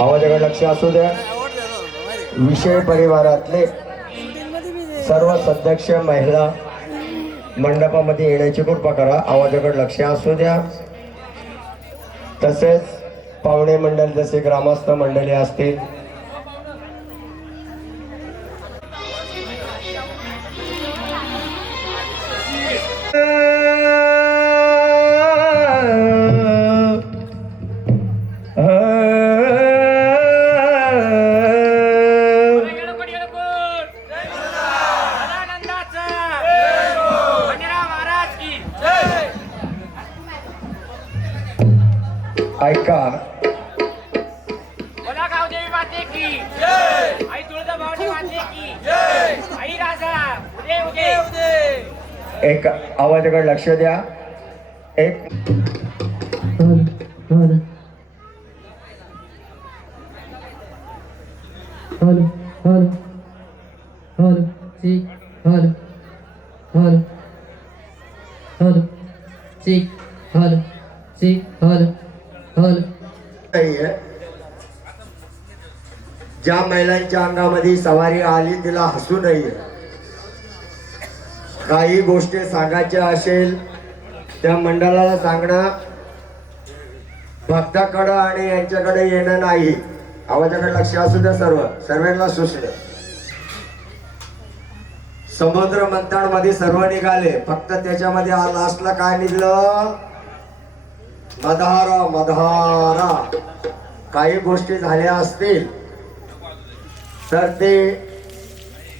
आवाजाकडे लक्ष असू द्या. विषय परिवारातले सर्व सदस्य महिला मंडपामध्ये येण्याची कृपा करा. आवाजाकडे लक्ष असू द्या. तसेच पाहुणे मंडळ जसे ग्रामस्थ मंडळी असतील ऐका. बोला गावदेवी माते की जय. आई तुळजाभवानी माते की जय. आई राजा उदे उदे उदे. एक आवाजाकडे लक्ष द्या. एक हॅलो हॅलो हॅलो ठीक हॅलो हॅलो हॅलो ठीक हॅलो ठीक हॅलो हॅलो. नाहीये. ज्या महिलांच्या अंगामध्ये सवारी आली तिला हसू नये. काही गोष्टी सांगायच्या असेल त्या मंडळाला सांगणं, भक्ताकडं आणि यांच्याकडे येणं नाही. आवाजाकडे लक्ष असू द्या. सर्वांना सूचना. समुद्र मंथन मध्ये सर्व निघाले, फक्त त्याच्यामध्ये लास्टला काय निघलं? मधारा मधारा. काही गोष्टी झाल्या असतील तर ते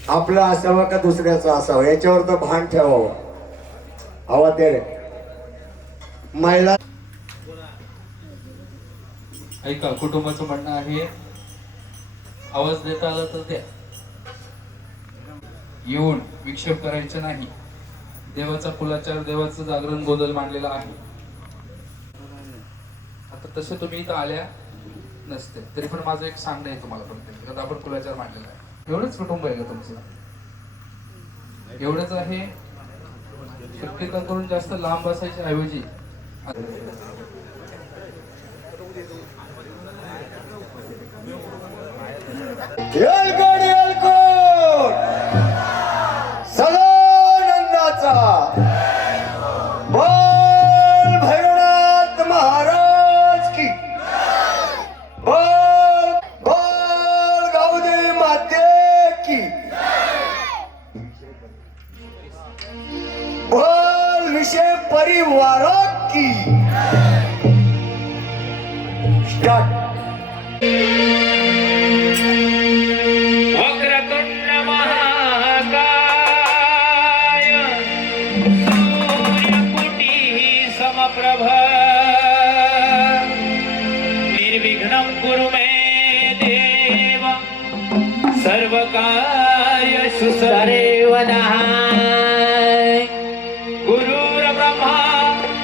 आपलं असावं का दुसऱ्याचं असावं याच्यावर तर भान ठेवावं. आवाज दे रे. महिला ऐका, कुटुंबाचं म्हणणं आहे आवाज देता आला तर द्या. येऊन विक्षेप करायचं नाही. देवाचा कुलाचार, देवाचं जागरण गोंधळ मांडलेला आहे. आता तसे तुम्ही इथं आल्या नसते तरी पण माझं एक सांगणं आहे तुम्हाला प्रत्येक. आपण कुलाचार मांडलेला आहे. एवढंच कुटुंब आहे का तुमचं? एवढंच आहे. शक्यता करून जास्त लांब बसायच्या ऐवजी येलकोट येलकोट सदानंदाचा बोल भैरवनाथ महाराज की बोल. बोल गावदेवी माते की बोल. विषय परिवार की स्टार्ट. वक्रतुंड महाकाय सूर्यकोटिः समप्रभ निर्विघ्नं कुरु मे देव सर्वकार्येषु सर्वदा. गुरुर्ब्रह्मा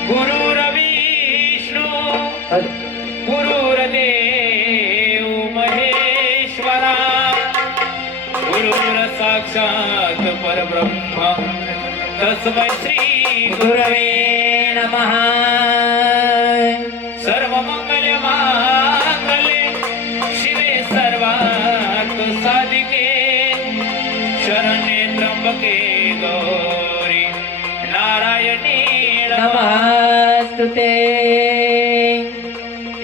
गुरुर्विष्णु गुरुर्देव महेश्वरा गुरुर साक्षात् परब्रह्म तस्मै श्री गुरवे नमः. सर्वमंगल मांगल्ये शिवे सर्वार्थ साधिके शरण्ये त्र्यंबके गौरी नारायणी नमस्तुते.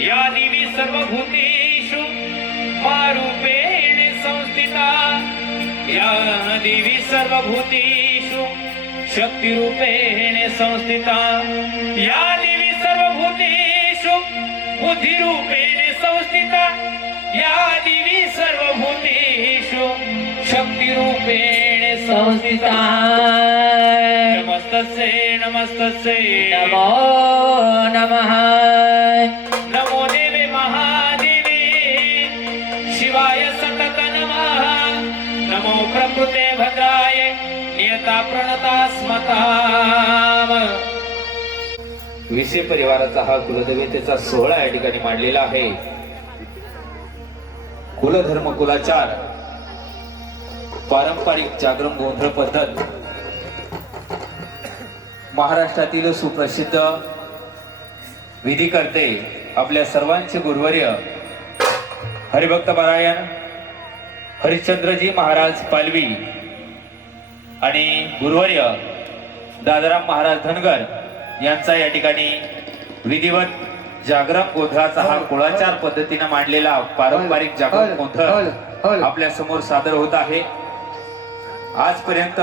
या देवी सर्वभूतेषु मारूपेण संस्थिता. या देवी सर्वभूतेषु शक्तिरूपेण संस्थिता. या देवी सर्वभूतेषु बुद्धिरूपेण संस्थिता. या देवी सर्वभूतेषु शक्तिरूपेण संस्थिता. नमस्तस्यै नमस्तस्यै नमो नमः. नमो देवे महादेवे शिवाय सतत नमः. नमो प्रकृते भद्राय नियता प्रणता स्मताम. विषय परिवाराचा हा कुलदेवतेचा सोहळा या ठिकाणी मांडलेला आहे. कुलधर्म कुलाचार पारंपरिक जागरण गोंधळ पद्धत महाराष्ट्रातील सुप्रसिद्ध विधी करते आपल्या सर्वांचे गुरुवर्य हरिभक्त पारायण हरिश्चंद्रजी महाराज पालवी आणि गुरुवर्य दादाराम महाराज धनगर यांचा या ठिकाणी विधिवत जागरण गोंधळाचा हा कुळाचार पद्धतीने मांडलेला पारंपरिक जागरण गोंधळ आपल्या समोर सादर होत आहे. आजपर्यंत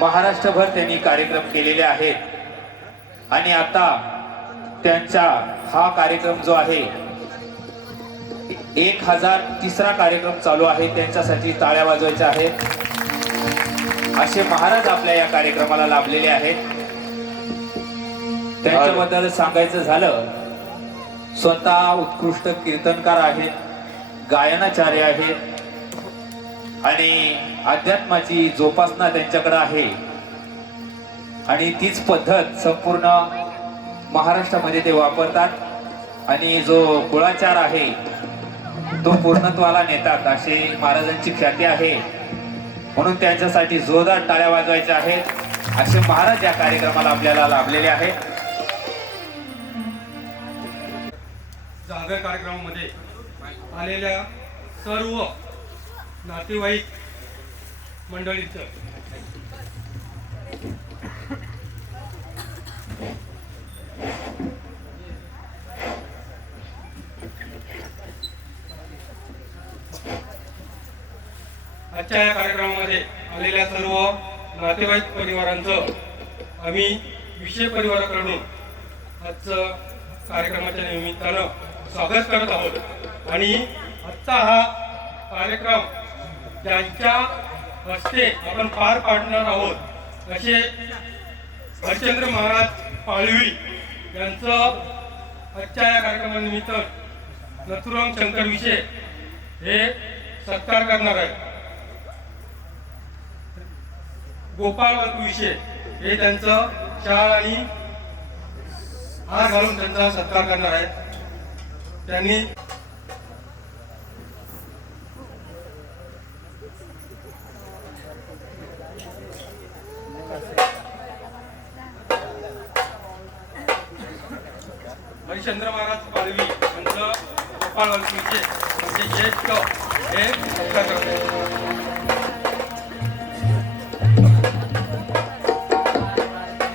महाराष्ट्रभर त्यांनी कार्यक्रम केलेले आहेत आणि आता त्यांचा हा कार्यक्रम जो आहे 1003रा कार्यक्रम चालू आहे. त्यांच्यासाठी टाळ्या वाजवायच्या आहेत. असे महाराज आपल्या या कार्यक्रमाला लाभलेले आहेत. त्यांच्याबद्दल सांगायचं झालं, स्वतः उत्कृष्ट कीर्तनकार आहेत, गायनाचार्य आहेत आणि अध्यात्माची जोपासना त्यांच्याकडे आहे आणि तीच पद्धत संपूर्ण महाराष्ट्रामध्ये ते वापरतात आणि जो कुळाचार आहे तो पूर्णत्वाला नेतात असे महाराजांची ख्याती आहे. म्हणून त्यांच्यासाठी जोरदार टाळ्या वाजवायच्या आहेत. असे महाराज या कार्यक्रमाला आपल्याला लाभलेले आहेत. जागर कार्यक्रमामध्ये आलेल्या सर्व नातेवाईक मंडळींचं आजच्या या कार्यक्रमामध्ये आलेल्या सर्व नातेवाईक परिवारांचं आम्ही विषय परिवाराकडून आजचं कार्यक्रमाच्या निमित्तानं स्वागत करत आहोत आणि आजचा हा कार्यक्रम ज्यांच्या हस्ते आपण पार पाडणार आहोत असे हरिश्चंद्र महाराज पालवी यांचं आजच्या या कार्यक्रमानिमित्त नथुराम शंकर विषय हे सत्कार करणार आहे. गोपाळ विषय हे त्यांचं शाल आणि हार घालून त्यांचा सत्कार करणार आहेत. त्यांनी हरिश्चंद्र महाराज पालवी यांचं गोपाळ विषय म्हणजे ज्येष्ठ हे सत्कार करत आहेत.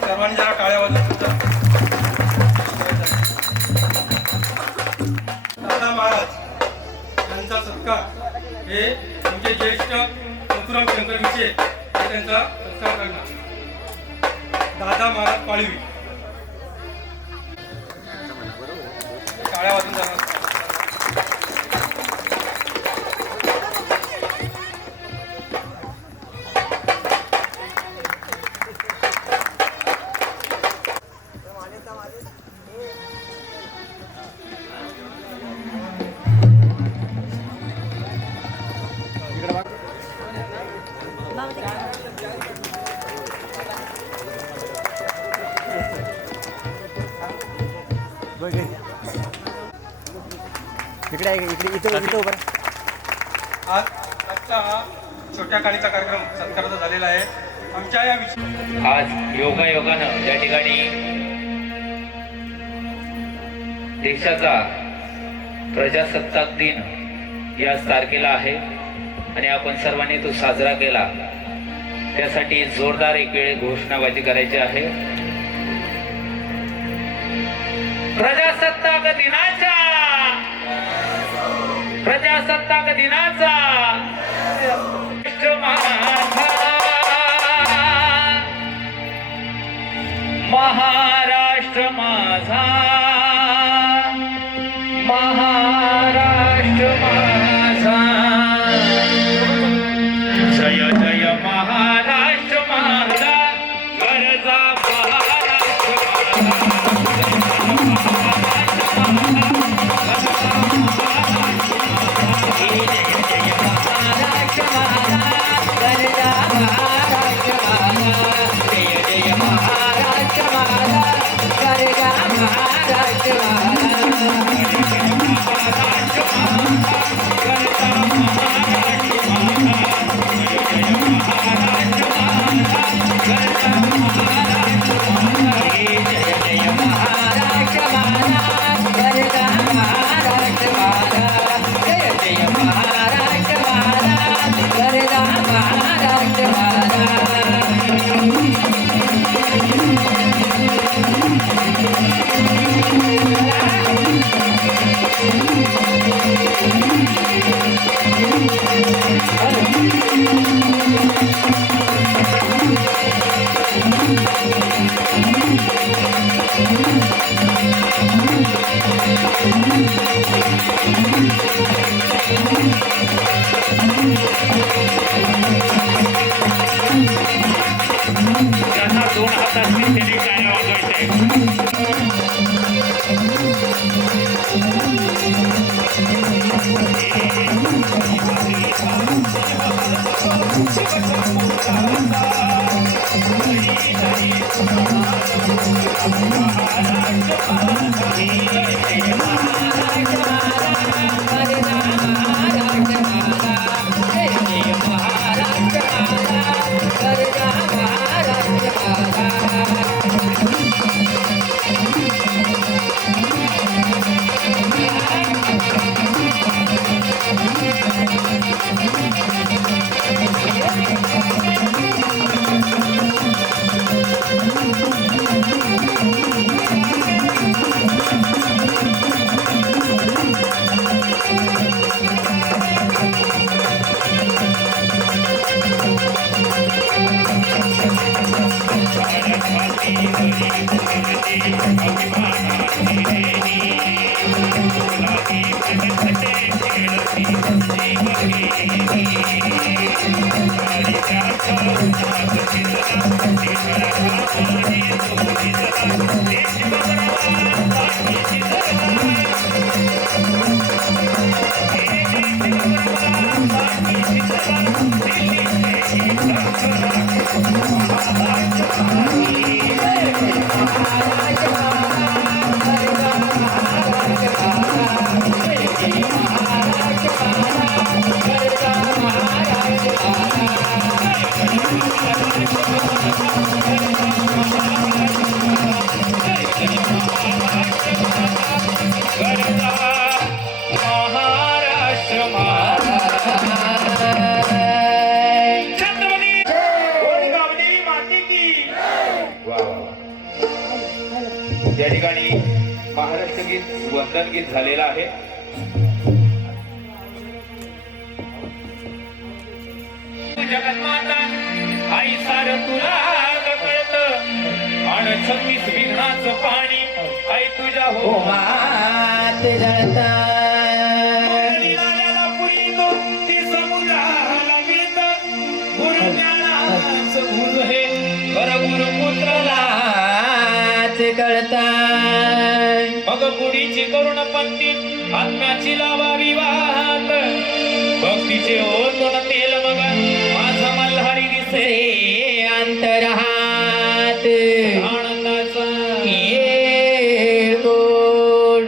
सर्वांनी जरा टाळ्या वाजवत दादा महाराज यांचा सत्कार हे आमचे ज्येष्ठ नथुराम शंकर विषय हे त्यांचा सत्कार करणार. दादा महाराज पाळवी टाळ्या वाजून जाणार. आजचा हा छोट्या काळीचा कार्यक्रम सत्काराचा झालेला आहे. आमच्या या आज योगायोगानं या ठिकाणी देशाचा प्रजासत्ताक दिन याच तारखेला आहे आणि आपण सर्वांनी तो साजरा केला. त्यासाठी जोरदार एक वेळ घोषणाबाजी करायची आहे. प्रजासत्ताक दिनाचा महाराष्ट्र माझा, महाराष्ट्र माझा, जय जय महाराष्ट्र माझा, गरजा महाराष्ट्र महाराष्ट्र, जय जय महाराष्ट्र महाराष्ट्र, या ठिकाणी महाराष्ट्र गीत वंदन गीत झालेलं आहे. जगन्माता आई सार तुला कळत आणि 26 विघ्नाचं पाणी आई तुझ्या हो मात जळता ती समुद्राला मिळत गुरु ज्ञानाचं गुरु हे गुरुपुत्राला कळताय मग गुढीची करुण पंक्ती आत्म्याची लावावी वाहत भक्तीचे ओतून तेल मग माझा मल्हारी दिसे अंतरहात आनंदाचा ये गोड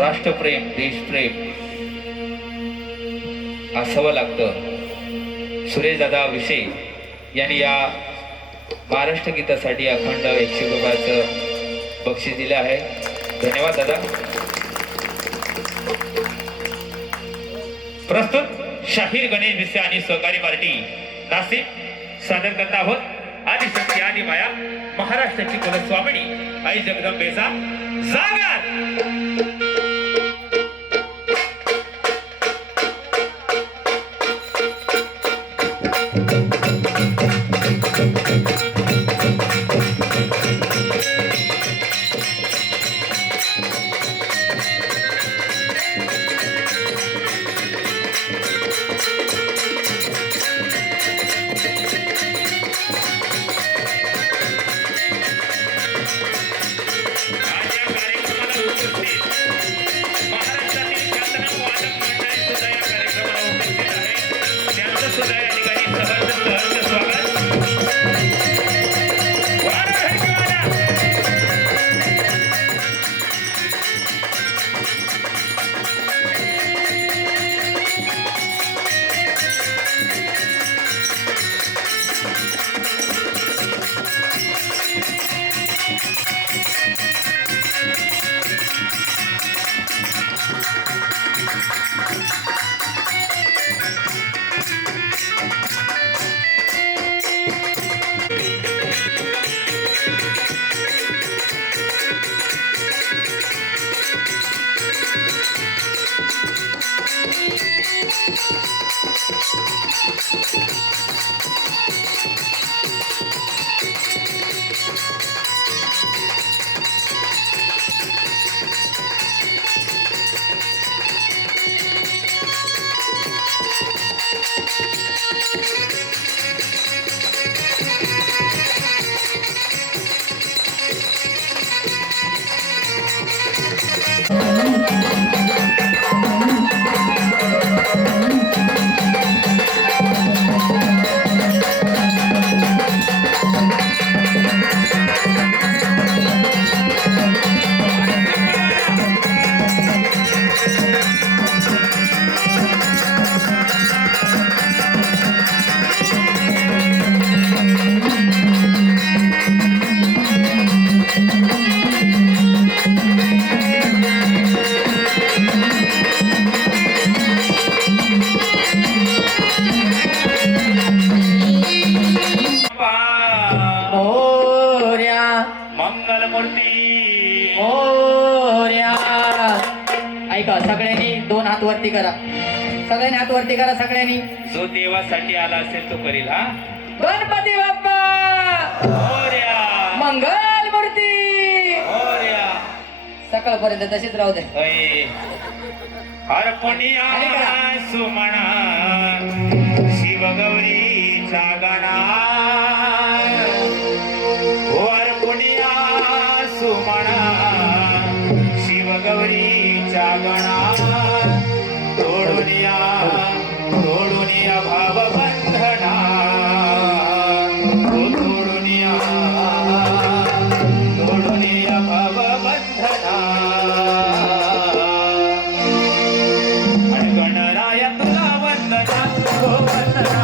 राष्ट्रप्रेम देशप्रेम असावं लागतं. सुरेश दादा विषय यांनी या महाराष्ट्र गीतासाठी अखंड 100 रुपयाचं बक्षीस दिलं आहे. धन्यवाद दादा. प्रस्तुत शाहीर गणेश भिसे आणि सहकारी पार्टी नाशिक सादर करत आहोत आदिशक्ती आदि माया महाराष्ट्राची कुलस्वामिनी आई जगदंबेचा जागर. महाराष्ट्रातील ख्यातनाम वादक मंडळी सुद्धा या कार्यक्रमाला उपस्थित आहे. त्यांचं सुद्धा या ठिकाणी सहर्ष वरती करा, सगळ्यांनी हात वरती करा सगळ्यांनी. जो देवासाठी आला असेल तो करील. हा गणपती बाप्पा मोरया, मंगल मूर्ती. मोरया. सकाळपर्यंत तशीच राहू दे. अये. अर्पणिया सुमना शिवगौरीचा गणा. अर्पणिया सुमना शिवगौरीचा गणा. तोडूनिया तोडूनिया भावबंधना. तोडूनिया तोडूनिया भावबंधना. गणराया तुला वंदना. हो वंदना.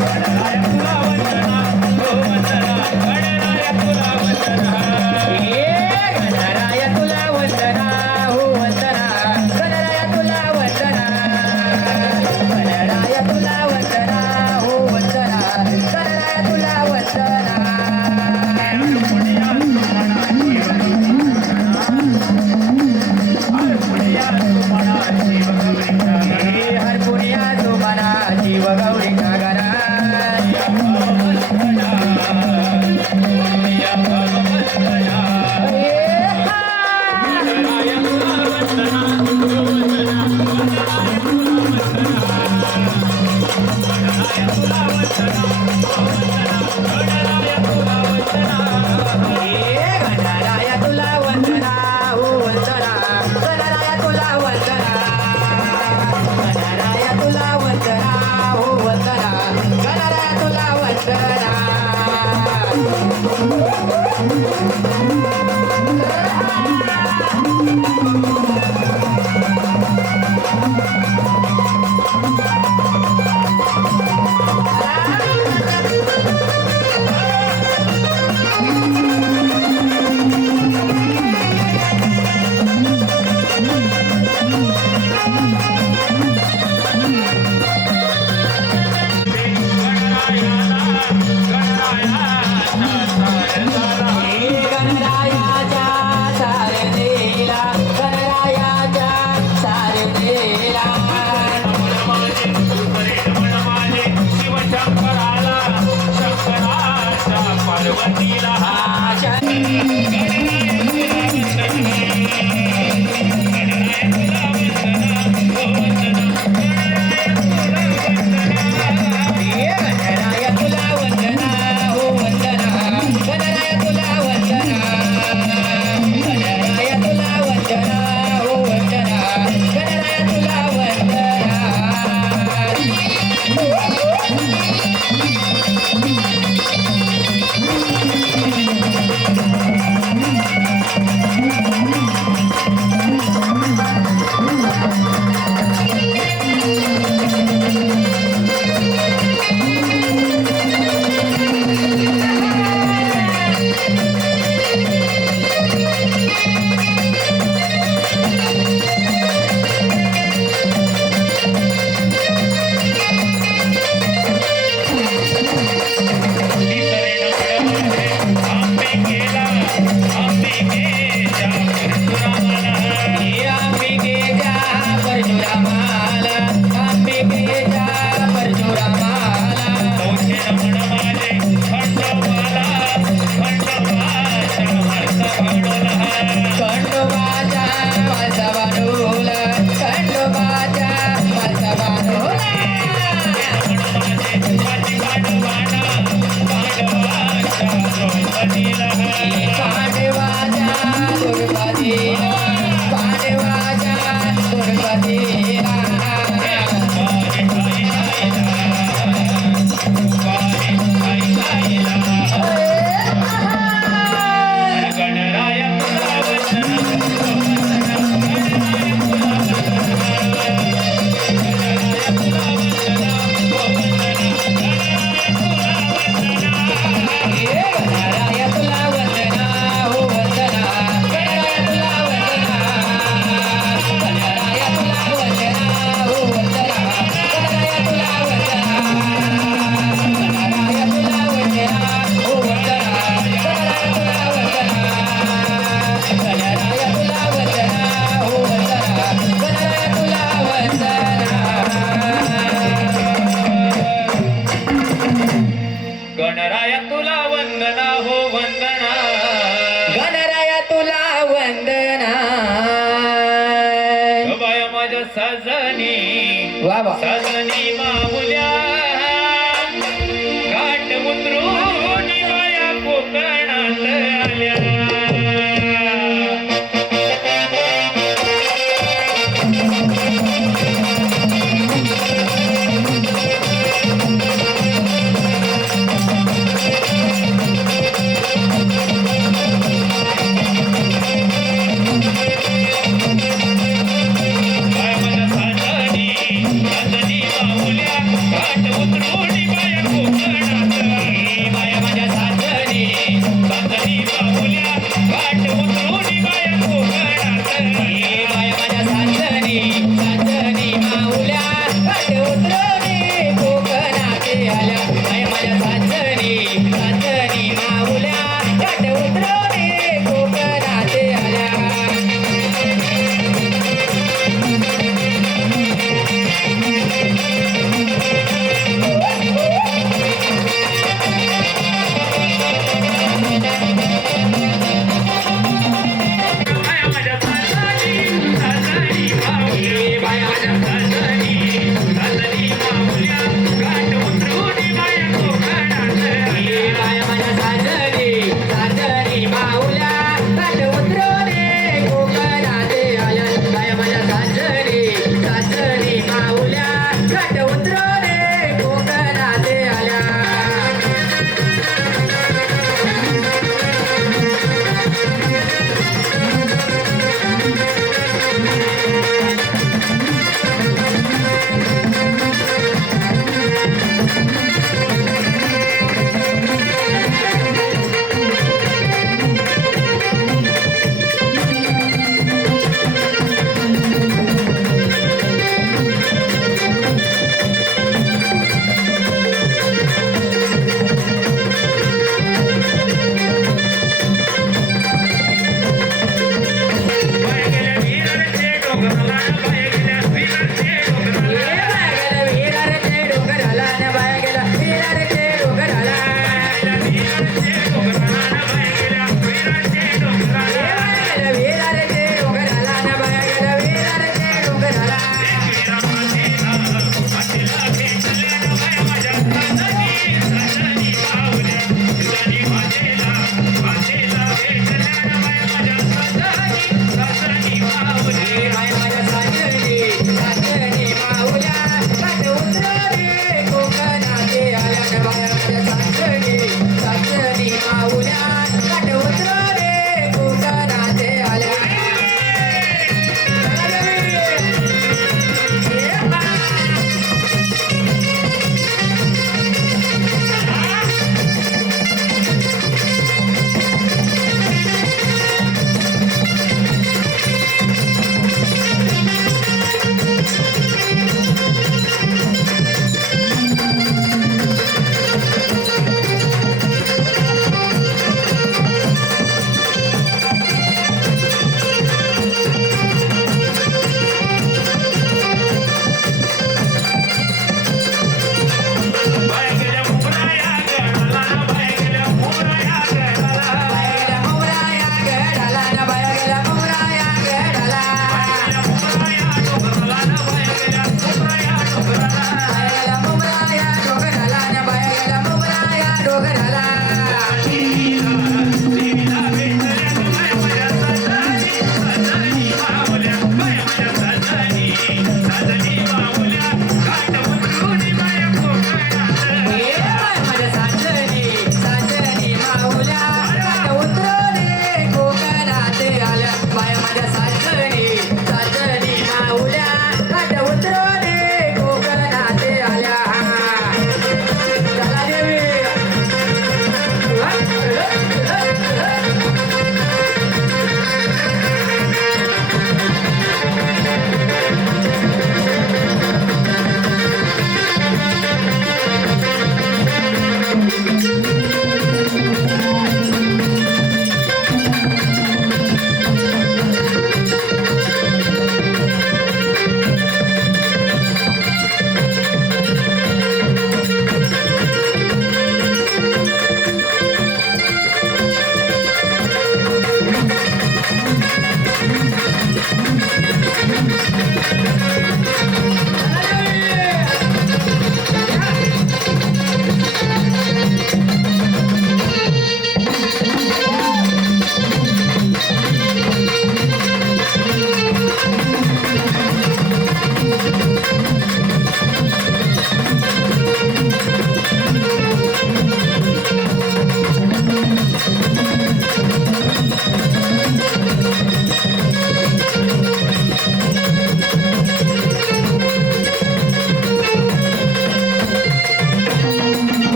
गणराया तुला वंदना. हो वंदना. गणराया तुला वंदना. गणराया तुला वंदना. हो वंदना. गणराया तुला वंदना. गणराया तुला वंदना. हो वंदना. गणराया तुला वंदना. हरपुनिया तुम्हाला जीव गौरीचा गणा. गणराया तुला वंदना. हो वंदना. गणराया तुला वंदना. गणराया तुला वंदना. हो वंदना. गणराया तुला वंदना. गणरायाच्या सारथीला. गणरायाच्या सारथीला. शिवशंकराला शंकराच्या पार्वतीला. गणराया तुला वंदना. हो वंदना. गणराया तुला वंदना. गणराया तुला वंदना. हो वंदना. गणराया तुला वंदना. अंबिकेच्या परशुरामाला. अंबिकेच्या परशुरामाला. खंडोबाच्या मालसा बांधूला. खंडोबाच्या मालसा बांधूला. पांडवाच्या दुर्पतीला. पांडवाच्या दुर्पतीला. वा वा सासणी माहुल्या घाट उतरून माया कोकणात आल्या सासणी माहुल्या घाट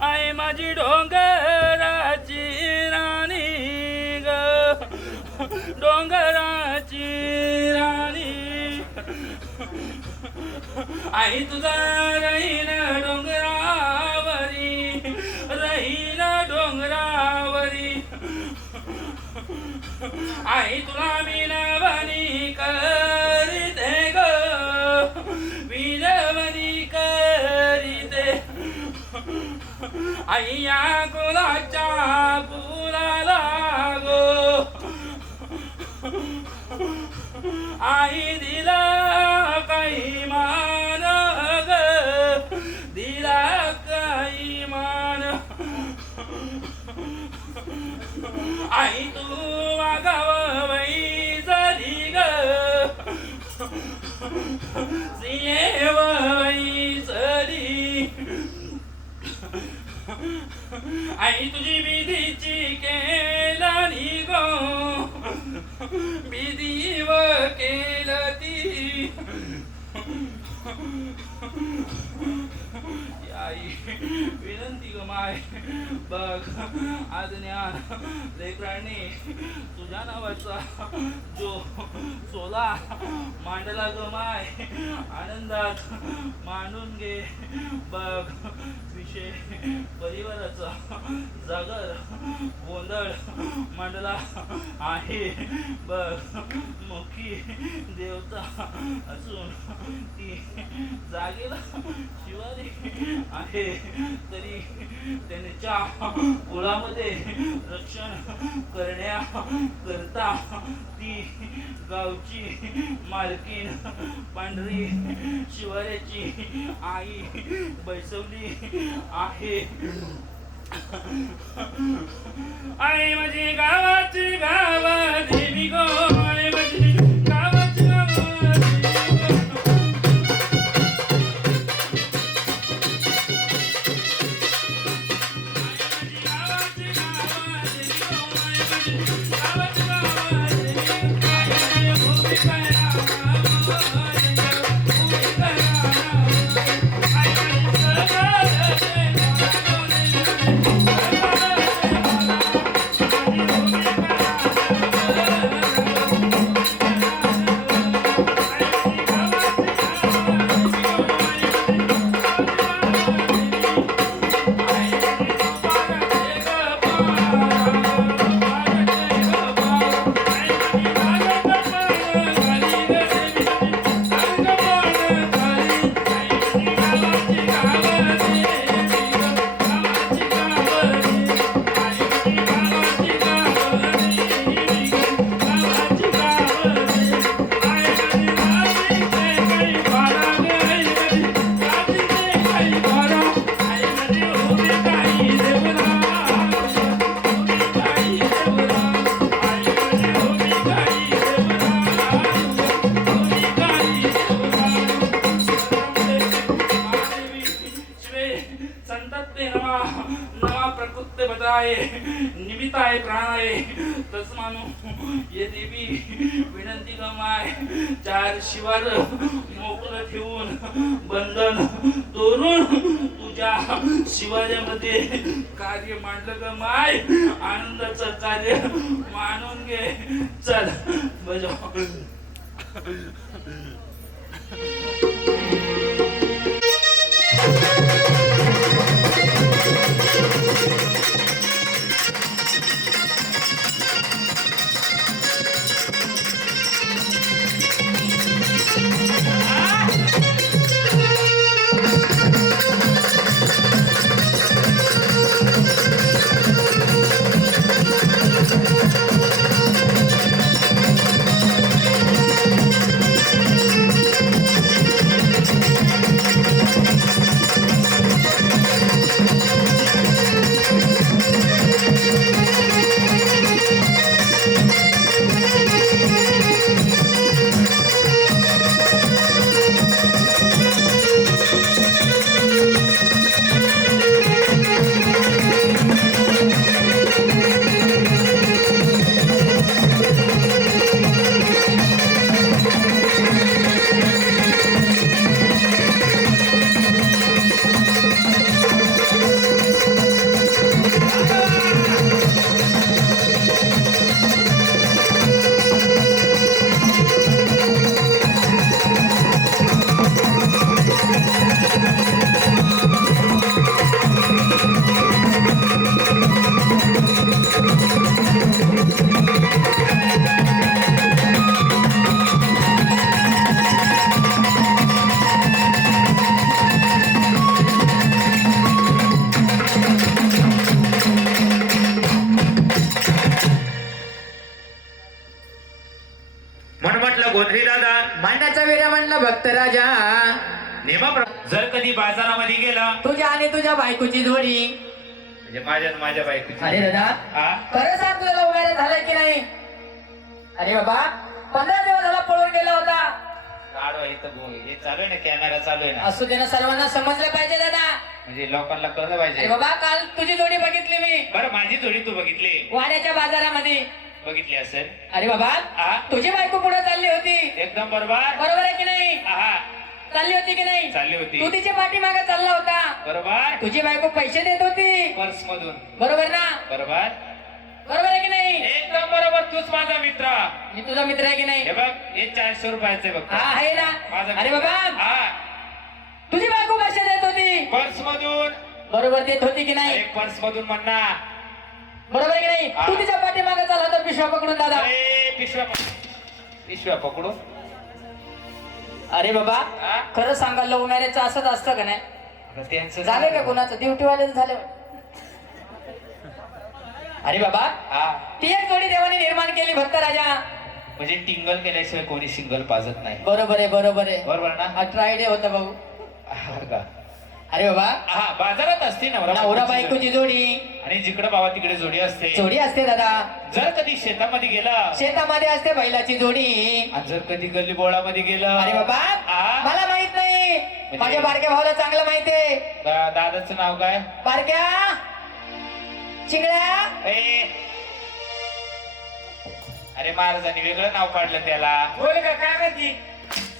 आई माझी डोंगराची राणी ग, डोंगराची राणी. आई तुझा राहीन डोंगरावरी, राहीन डोंगरावरी. आई तुला विनवणी करीते ग, विनवणी करीते. आई या गुलाच्या फुलाला गो, आई दिला काही मान ग, दिला काही मान. आई तू वागाव वै झाली ग, सिंहेव वै झाली. आई तुझी विधीची केली गो, विधीव केलं ती. आई विनंती ग माय बघ आज ज्ञान लेकरांनी तुझ्या नावाचा जो सोला मांडला ग माय, आनंदात मांडून घे बघ. विषय परिवाराचा जागर गोंधळ मांडला आहे बघ. मुखी देवता असून ती जागेला शिवारी आहे, तरी त्यांच्या कुळामध्ये रक्षण करण्याकरता ती गावची मालकीन पांढरी शिवाऱ्याची आई बैसवली आहे. आई माझी गावाची गावा देवी गो, आई माझी गावाची गावा देवी निमित्ताय प्राणाय तस्मानो ये देवी विनंती गमाय. चार शिवार मोकळं ठेवून बंधन तोरून तुझ्या शिवाऱ्यामध्ये कार्य मांडलं गमाय. आनंदाचं कार्य मानून घे. चल बजाव. भक्त राजा जर कधी बाजारामध्ये गेला तुझ्या आणि तुझ्या बायकोची जोडी. म्हणजे माझ्या आणि माझ्या बायकोची अरे दादा हा खरं सांग तुला लव्ह मॅरेज झालंय की नाही? अरे बाबा 15 दिवस झाला पळून गेला होता. काढवा इथं हे चालू आहे ना, कॅमेरा चालू आहे ना, असू दे ना, सर्वांना समजलं पाहिजे दादा. म्हणजे लोकांना कळलं अरे पाहिजे. बाबा काल तुझी जोडी बघितली मी बरं माझी जोडी तू बघितली वाड्याच्या बाजारामध्ये. बघितली असेल. अरे बाबा हा तुझी बायको पुढे चालली होती, एकदम बरोबर. बरोबर आहे की नाही? हा चालली होती की नाही? चालली होती. तू तिच्या पाठीमागे चालला होता. बरोबर. तुझी बायको पैसे देत होती, पर्स मधून. बरोबर ना? बरोबर. बरोबर आहे की नाही? एकदम बरोबर. तूच माझा मित्र. मी तुझा मित्र आहे की नाही? हे बघ हे 400 रुपयाचे बघ. हा आहे ना. माझा अरे मित्र. बाबा हा तुझी बायको पैसे देत होती, पर्स मधून. बरोबर देत होती की नाही? अरे पर्स मधून म्हणना. बरोबर आहे की नाही? हा. तू तिच्या पाठीमागे चालला होता पिशव्या पकडून दादा. अरे पिशव्या पकडू. अरे बाबा हा? खरं सांगा लव्ह मॅरेजचं असंच असतं का नाही? आता त्यांचं झालं का कोणाचं? ड्युटीवाल्याचं झालं. अरे बाबा हा ती एक जोडी देवाने निर्माण केली भक्त राजा. म्हणजे टिंगल केल्याशिवाय कोणी सिंगल पाजत नाही. बरोबर आहे, बरोबर आहे. बरोबर ना? 18 आयडिया होता भाऊ. हा का? अरे बाबा हा बाजारात असते नवरा बायकोची जोडी आणि जिकडे बाबा तिकडे जोडी असते. जोडी असते दादा. जर कधी शेतामध्ये गेला शेतामध्ये असते बैलाची जोडी. आणि जर कधी गल्ली बोळामध्ये गेलं. अरे बाबा हा? मला माहित नाही, माझ्या बारक्या भावाला चांगलं माहितीये. दादाचं नाव काय? बारक्या चिंगळ्या. ए अरे महाराजांनी वेगळं नाव काढलं त्याला. बोल का काय म्हणती?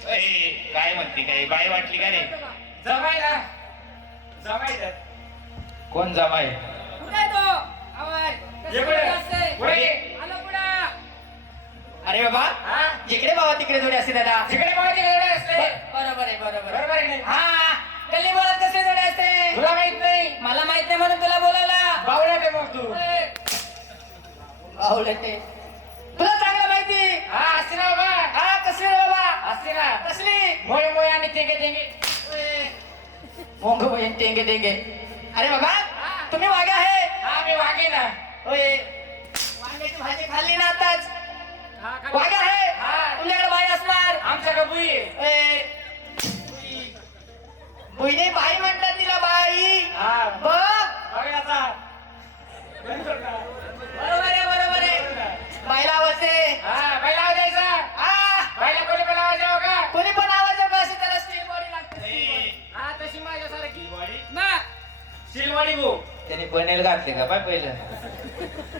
ए काय म्हणते काय बाई वाटली का रे? जमायला जमायला कोण जमाय? कुठे तो आवाज ये पुढे. पुढे ये. आलो पुढे. अरे बाबा जिकडे बाबा तिकडे जोडी असते दादा. जिकडे पाहिजे तिकडे असते. बरोबर आहे, बरोबर बरोबर आहे की नाही? हा गल्ली बोलत कसे जोडी असते तुला माहित नाही? मला माहित नाही म्हणून तुला बोलावला. बावळ्या ते मग तू. बावळटे तुला चांगलं माहिती. हा असते ना बाबा. हा कसली रे बाबा? असते ना. कसली? मोळे मोळे आणि टेंगे टेंगे. मोंग बहीण टेंगे टेंगे. अरे बाबा तुम्ही वागे आहे. हा मी वागे ना. होय वांग्याची भाजी खाल्ली ना आताच. हा का? वागे आहे. हा. तुझ्याकडे बाई असणार. आमच्या कबुई. ए, बहिणी बाई म्हणतात तिला बाई. हा बघ बघायचा. बरोबर आहे, बरोबर आहे. बाईला आवाज दे. हा बाईला आवाज द्यायचा. हा बाईला कोणी पण आवाज द्यावा का? कोणी पण आवाज द्या अशी त्याला स्टील बॉडी लागते. हा तशी माझ्यासारखी ना शिलवाडी भाऊ. त्याने बनेल घातले का बाय पहिलं?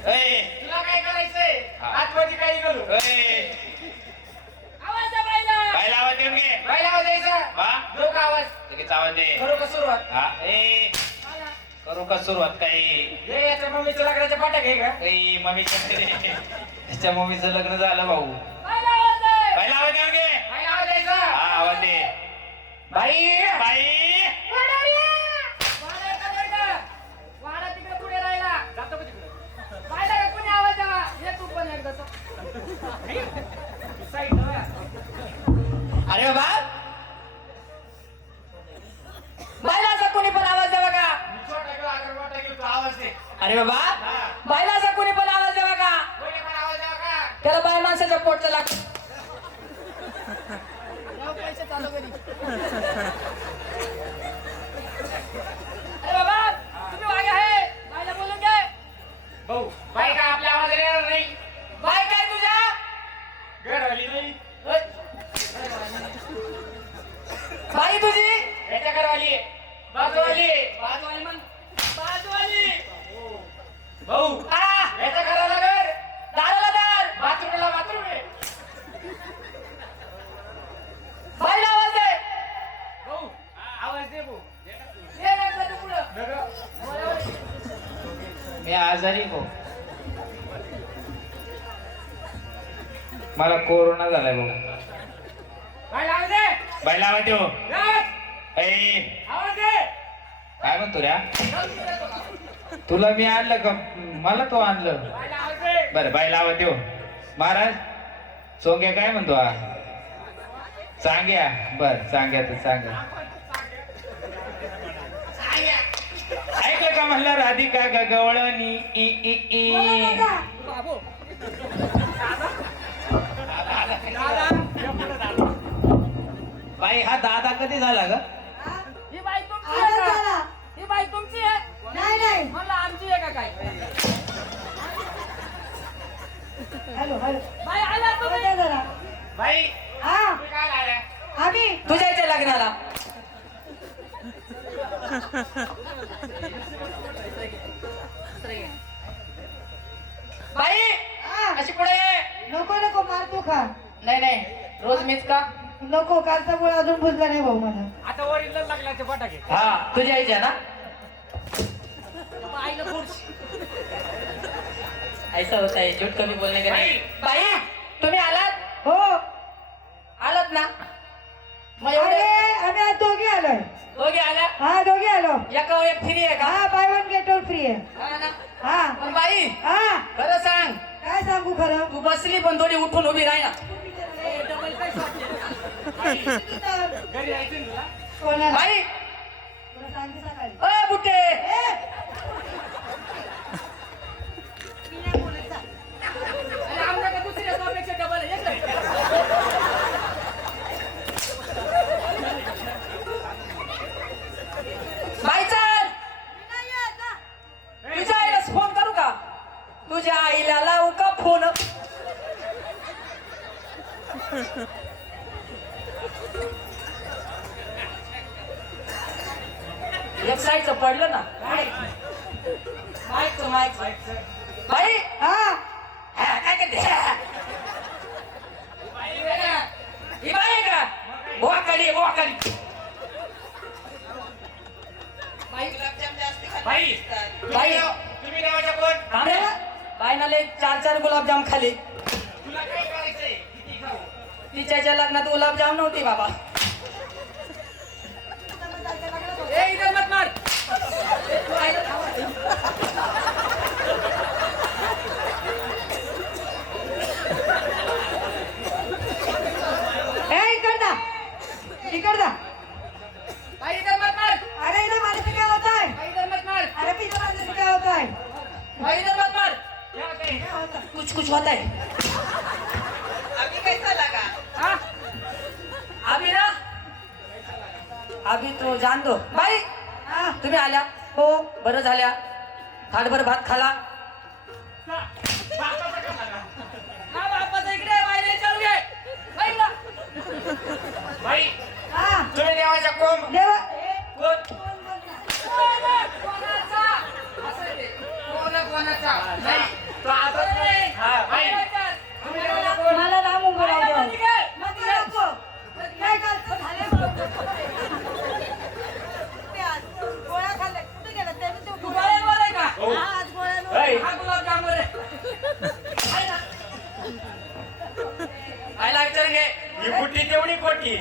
ए तुला काय करायचंय? हा. आतमध्ये काही करू. ए, आवाज द्या बाईला. बाईला आवाज देऊन घे. बाईला आवाज द्यायचा. वा लोक आवाज लगेच आवाज दे. करू का सुरुवात? हा ए करू का सुरुवात काही? हे याच्या मम्मीच्या लग्नाच्या पाट्या घे का? ए मम्मीच्या त्याच्या मम्मीचं लग्न झालं भाऊ. बाईला आवाज दे. बाईला आवाज देऊन घे. बाईला आवाज द्यायचा. हा आवाज दे. बाई बाई वाडा का बेटा? वाडा तिकडे पुढे राहिला. जातो का तिकडे? बाईला का कोणी आवाज द्यावा? ये तू पण एकदा तो. अरे बाबा बाईला असा कोणी पण आवाज द्यावा का? छोटा घेऊ अगरवाटा घेऊ तू आवाज दे. अरे बाबा बाईला असा कोणी पण आवाज द्यावा का? कोणी पण आवाज द्यावा का? त्याला बाय माणसाच्या पोटचं लागतं. पैसे चालू करी. अरे बाबा तुम्ही वागे आहे. बाईला बोलून घे. भाऊ बाई का आपल्या आवाज येणार नाही. बाई काय तुझ्या? घर आली नाही. बाई तुझी? याच्या घरवाली बाजूवाली. बाजूवाली म्हण. बाजूवाली. भाऊ हा याच्या घराला घर. दाराला दार. बाथरूमला बाथरूम आहे. बाईला आवाज दे. भाऊ आवाज दे भाऊ. ये एकदा तू पुढं. मी आजारी भाऊ. मला कोरोना झालाय भाऊ. बाईला आवाज दे. बाईला आवाज देऊ. ए, ए आवाज दे. काय म्हणतो रे? तुला मी आणलं का? मला तो आणलं. बाईला आवाज दे. बरं बाईला आवाज देऊ. महाराज सोंग्या काय म्हणतो हा? चांग्या. बर चांग्या तर चांग्या. ऐकलं का म्हणलं राधिका गवळणी ई ई ई. बाई हा दादा कधी झाला ग? ही बाई तुमची आहे का? ही बाई तुमची आहे? नाही नाही म्हणलं आमची आहे का काय? हॅलो हॅलो बाई आला तुम्ही? बघा जरा बाई हा तुम्ही काय आल्या? आम्ही तुझ्या इथे लग्नाला बाई हा. अशी पुढे ये. नको नको मारतो का नाही नाही रोज मीच का? नको कालचा मुळे अजून बुजला नाही भाऊ मला आता ओरिजिनल लागला ते फटाके. हा तुझ्या आईच्या ना आईला खुर्ची. ऐसा होता है झूठ कमी बोलने का नहीं. बाई तुम्ही आलात हो आलात ना मग अरे एवढे आम्ही आज दोघे आलोय दोघे आला हा दोघे आलो एक फ्री आहे का? हा by one get one free आहे हा ना. हा पण बाई हा खरं सांग काय सांगू खरं तू बसली पण थोडी उठून उभी राही ना. घरी यायचं ना तुला? कोणाला बाई तुला सांगते सकाळी अ बुट्टे ए! मी नाही बोलत जा. अरे आमच्याकडे दुसरी आहे, तुझ्यापेक्षा डबल आहे. एक आहे. बाई चल मी नाही येत ना. तुझ्या आईला फोन करू का? तुझ्या आईला लावू का फोन? एक साईडचं पडलं ना माईकचं बाई हा हा, काय करते ही बाई आहे का? बोवा काढी बाई बाई तुम्ही नावाच्या कोण? थांबे बाईनाले 4 गुलाबजाम खाली. तुला काय करायचंय? किती खाऊ? तिच्याच्या लग्नात गुलाबजाम नव्हती बाबा. ए इधर मत मार. ए इकडचा इकडचा बाई इधर मत मार. अरे इधर मारने से क्या होता है बाई इधर मत मार. अरे पीछे मारने से क्या होता है बाई इधर मत मार. क्या होता है? क्या होता है कुछ होता है. हाँ? अभी ना अभी तो जान दो. बाई हा तुम्ही आल्या हो बरं झाल्या. थाटभर भात खाला. हा, बापाचं इकडे आहे, बाईला विचारून घे. बाईला. बाई हा तुम्ही देवाच्या कोण? देवा कोण? कोणाचा? असं आहे ते. कोणाचा? नाही. तो आता नाही. बाई, तुम्ही देवाच्या कोण? मला लांब उभं राहू बाईला द्या. मध्ये घे. नको, नको. काय करतो? ते आज गोळ्या खाल्ल्या. कुठे गेला? त्याने ते तू गोळ्यांवर आहे का? हा, आज गोळ्यांवर. हा गुलाबजामवर आहे. आहे ना? बाईला विचारून घे. ही कुठली तेवढी कोटी.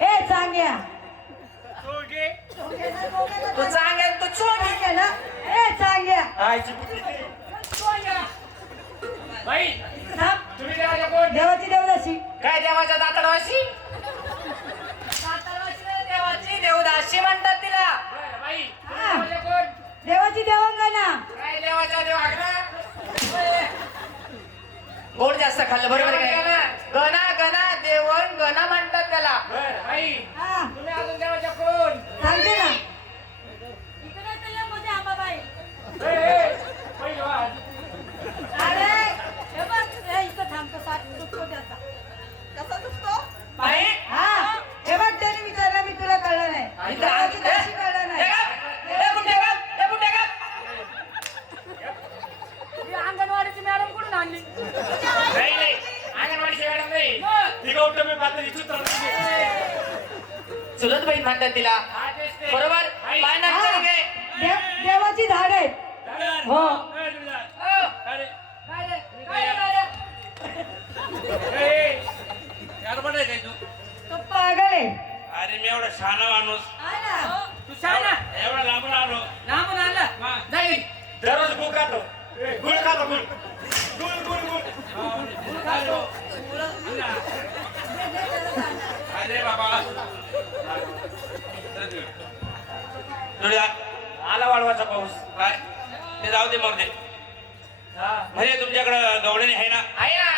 ए चांग्या दोघे. तू चांगेल तू चोट. चांग्या ना ए चांग्या आईची कुठली ते. बाई थांब. तुम्ही देवाच्या कोण? देवाची देवदासी काय देवाच्या दातडवाशी? दातडवाशी नाही, देवाची देवदाशी म्हणतात तिला. बरं, बाई तुम्ही हा. देवाच्या कोण? देवाची देवंगना काय देवाच्या देव आग्रा? गोड जास्त खाल्लं बरोबर आहे का? गणा गणा देवण गणा म्हणतात त्याला. बरं, बाई हा तुम्ही अजून देवाच्या कोण? सांगते ना पहिलवान. अरे हे बघ हे इथं थांबतो सात दुखतो त्याचा कसा दुखतो बाई हा हे बघ त्याने विचारलं मी तुला कळलं नाही देवाची दासी कळलं नाही ही अंगणवाडीची मॅडम कुठून आणली? नाही नाही अंगणवाडीची मॅडम नाही ती गौतमी पातळी चित्र चुलत बहीण म्हणतात तिला. हा, तेच ते. बरोबर बायना विचारून घे. देवाची झाड आहेत हो काय रे? काय रे? काय रे? तो पागल आहे अरे मी एवढा शहाणा माणूस हा ना तू सांग ना. एवढा लांबून आलो लांबून आणला. नाही. दररोज गुळ खातो गुळ खातो गुळ गुळ गुळ गुळ खातो. अरे बाबा तुला आला वाळवाचा पाऊस काय ते जाऊ दे मग दे म्हणजे तुमच्याकडं गवळणी आहे ना आहे ना.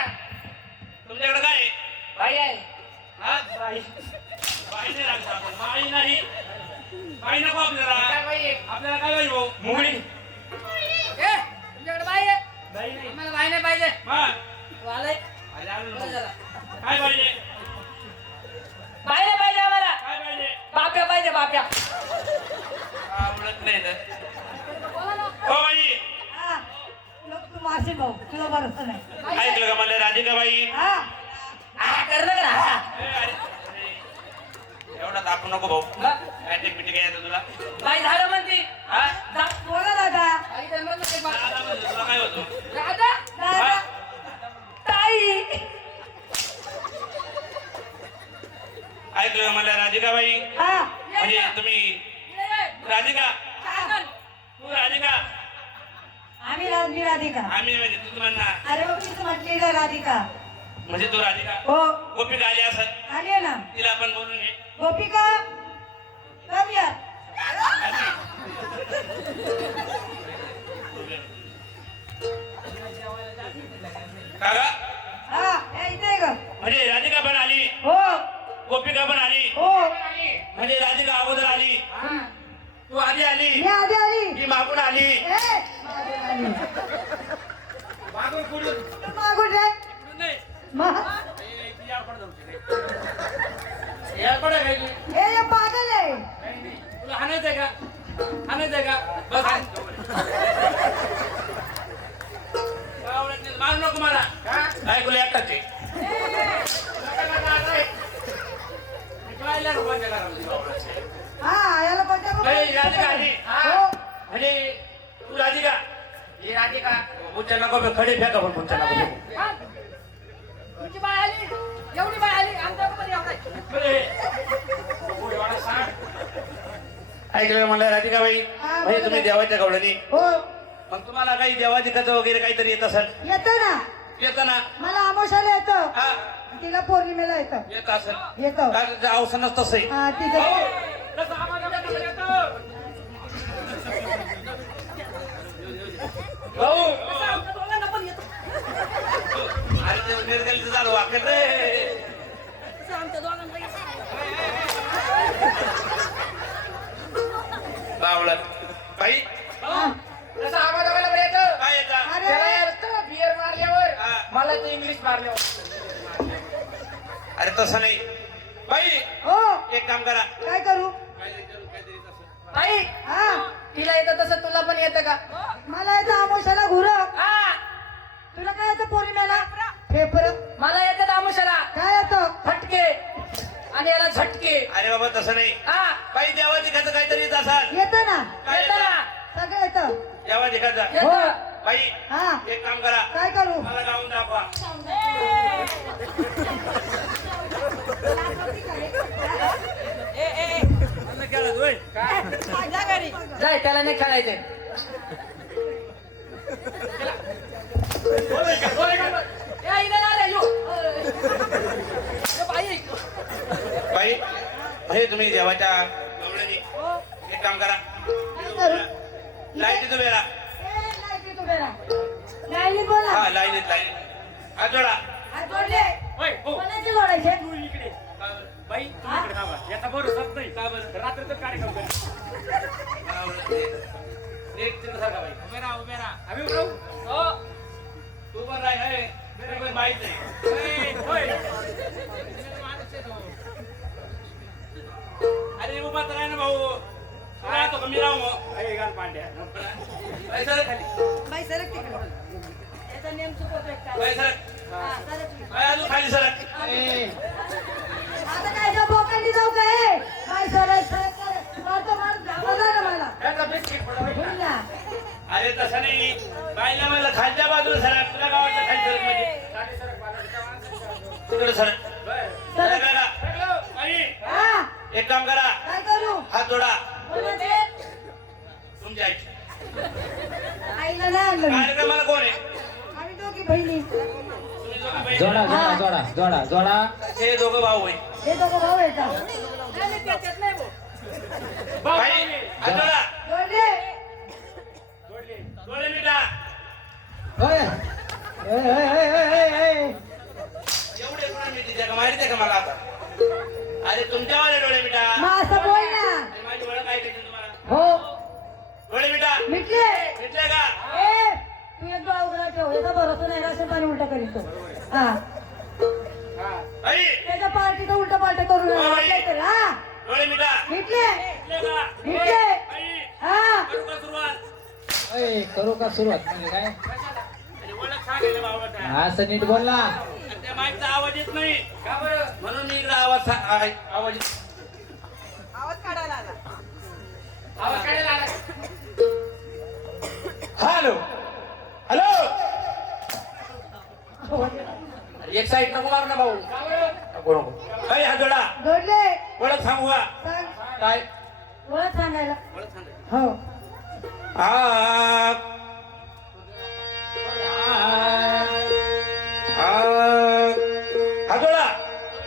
तुमच्याकडे काय आहे? बाई नाही लागत आपण. बाई नाही, बाई नको आपल्याला. काय बाई आहे? आपल्याला काय पाहिजे भाऊ? मुंगळी. ए, तुमच्याकडे बाई आहे? बाई नाही. आम्हाला बाई नाही पाहिजे. हा. तू आलाय? अरे आलो बरं ना. झालं. काय पाहिजे? बाई नाही पाहिजे आम्हाला. काय पाहिजे? बाप्या पाहिजे, बाप्या. आवडत नाही तर. बोला ना. हो बाई, हा. तू मारशील भाऊ, तुला भरोसा नाही. ऐकलं का म्हणलं राधिका बाई? हा. कर ना करा. ए, अरे, एवढा दाखवू नको भाऊ. काय ते पिटी काय येतं तुला? बाई झालं म्हणती. हा? बोला दादा. बाई झालं म्हणलं ते बा- दादा म्हणलं, तुला काय होतं? दादा, दादा. ताई. ऐकलं का म्हणलं राधिका बाई? हा. म्हणजे तुम्ही राधिका? तू राधिका? आम्ही राधिका. आम्ही म्हणजे तू म्हणणार. अरे मग तीच म्हटलेलं राधिका. म्हणजे तू राधिका? हो. गोपिका आली असत, आली ना. तिला आपण बोलून घे. गोपिका. कम या. काका हा. हे इथे आहे का? म्हणजे राधिका पण आली, हो. गोपिका पण आली. हो. म्हणजे राधिका अगोदर आली, तू आधी आली, मी आधी आली. मी मागून आली. ए, मागे आली. मागून पुढून तू मागून रे. नाही. हे पागल आहे. तुला हाणायचंय का? हाणायचंय का? बस हाण. आवडत नाही, मारू नको मला. काय तुला एकटाच आहे? हा याला कोणत्या बाई, राधिका आली. हो. म्हणजे तू राधिका? ही राधिका. पुढच्या नको खडे फेका पण पुढच्या नको फेकू. हा? तुमची बाई आली. एवढी बाई आली. आमच्या मध्ये एवढाय. ऐकलं म्हणलं राधिका बाई? हा, म्हणजे तुम्ही देवाच्या गवळणी. हो. मग तुम्हाला काही देवाची कथा वगैरे काहीतरी येत असेल? येतं ना. येतं ना? मला आमोशाला येतं. हा, तिला पौर्णिमेला येतं. येत असेल. येतं. काय अवसनच तसं आहे. हा ठीक आहे. तसं आम्हाला पण येतं. भाऊ, अरे ते निर्गलीचं झालं वाकड रे. बावळट. बाई, तसं आम्हाला मला येतं. काय येतं? अरे त्याला येतं बियर मारल्यावर. हा. मला ते इंग्लिश मारल्यावर. अरे तसं नाही. बाई, हो. एक काम करा. काय करू? काहीतरी तसं. बाई, हा. तिला येतं तसं तुला पण येतं का? मला येतं आमोशाला घुर. हा. तुला काय येतं पौर्णिमेला? पेपर. मला येतं आमुषाला काय येतं? फटके आणि याला झटके. अरे बाबा तसं नाही. हा. बाई, देवाची कथा काहीतरी येत असाल. येतं ना. काय येतं येतं? ना. सगळं येतं. देवाची कथा. हो. येतं. बाई, हा. एक काम करा. काय करू? मला गाऊन दाखवा. माझ्या घरी. जाय त्याला नाही खेळायचे. बाई, हे तुम्ही देवाच्या गवळणी. एक काम करा. काय करू? लाईटीत उभे राहा. ए, लाईनीत उभे राहा. लाईनीत बोला. हा, लाईनीत लाईनीत. हात जोडा. हात जोडले. होय, हो. कोणाचे जोडायचे? तू इकडे. बाई तुम्ही इकडे थांबा. याचा भरोसाच नाही. का बरं? रात्रीचा कार्यक्रम करू. एक तिकडे सारखा बाई. उभे राहा, उभे राहा. आम्ही उभं राहू. हो. तू पण राह. हे, तू पण बाईच आहे. होय. अरे उभा तर आहे ना भाऊ. काय तो कमी राहू मग. अरे गाल पांड्या. पैसा खाली. बाई सरक तिकडं. याचा नेम चुकवतोय काय? पैसा हा, सरक तिकडं. काय अजून खाली सरक. आता काय त्या बोकांनी जाऊ काय? बाई सरक सरक सरक. मारतो मारतो. बघा ना मला. त्याचा बिस्किट पडला. बोलला. अरे तसं नाही. बाईला म्हणलं खालच्या बाजूला सरक. तुला गावाच्या खाली सरक म्हणजे. साडी सरक पाण्याच्या. तिकडे सरक. सरक. बाई, हा. एक काम करा. काय करू? हात जोडा. कोणाचे? तुमच्या आईची. आईला नाही आणलं मी. कार्यक्रमाला कोण आहे? आम्ही दोघी बहिणी. तुम्ही दोघं बहिणी. जोडा जोडा जोडा जोडा जोडा. हे दोघं भाऊ आहे. हे दोघं भाऊ आहे का? बाई, हात जोडा. जोडले. डोळे मिटा. होय. एवढे गुन्हा मिळते का माहिती आहे का मला आता? अरे तुमच्यावाले डोळे मिटा. मग असं बोल ना. माझी ओळख आहे का तुम्हाला? हो डोळे मिटा. मिटले. मिटले का? ए तू एक डोळा उघडा ठेव. याचा भरोसा नाही राशन पाणी उलटा करीत तो. हा आई त्याच्या पार्टीचं उलट पालट करून हा डोळे मिटा. मिटले. मिटले का? मिटले. आई हा करू का सुरुवात? करू का सुरुवात म्हणजे काय आणि ओळख सांगायला बावळटा. असं नीट बोल ना. त्या माईकचा आवाज येत नाही का बरं? म्हणून मी इकडे आवाज आवाज काढायला आला. Hello hello. एक साईड नको मार ना भाऊ. नको नको. अरे हा जोडा जोडले. ओळख सांगू का? सांग. काय ओळख सांगायला. ओळख सांगायला. हो हा जोडा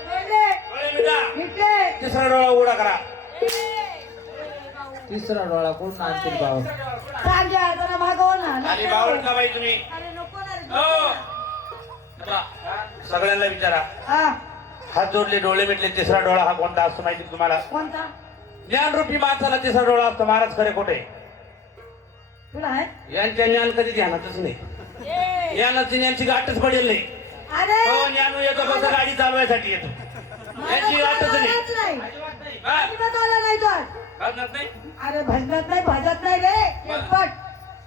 जोडले. डोळे मिटा. मिटले. तिसरा डोळा उघडा करा. तिसरा डोळा कोण आणतील भाऊ सांग या जरा मागव ना. आणि बावळ का बाई तुम्ही? अरे नको ना रे. हो. चला, सगळ्यांना विचारा. हा हात जोडले डोळे मिटले. तिसरा डोळा हा कोणता असतो माहिती का तुम्हाला? कोणता ज्ञानरूपी माणसाला तिसरा डोळा असतो. महाराज खरे खोटे? तुला आहे यांच्या ज्ञान कधी ध्यानातच नाही. ज्ञानाची यांची गाठच पडेल नाही. अरे हो ज्ञान येतो कसं गाडी चालवायसाठी येतो. यांची गाठच नाही. आलाच नाही. हा? अजिबात आला नाही तो आज. कळणार नाही? अरे भजनात नाही भाजत नाही रे एकपट.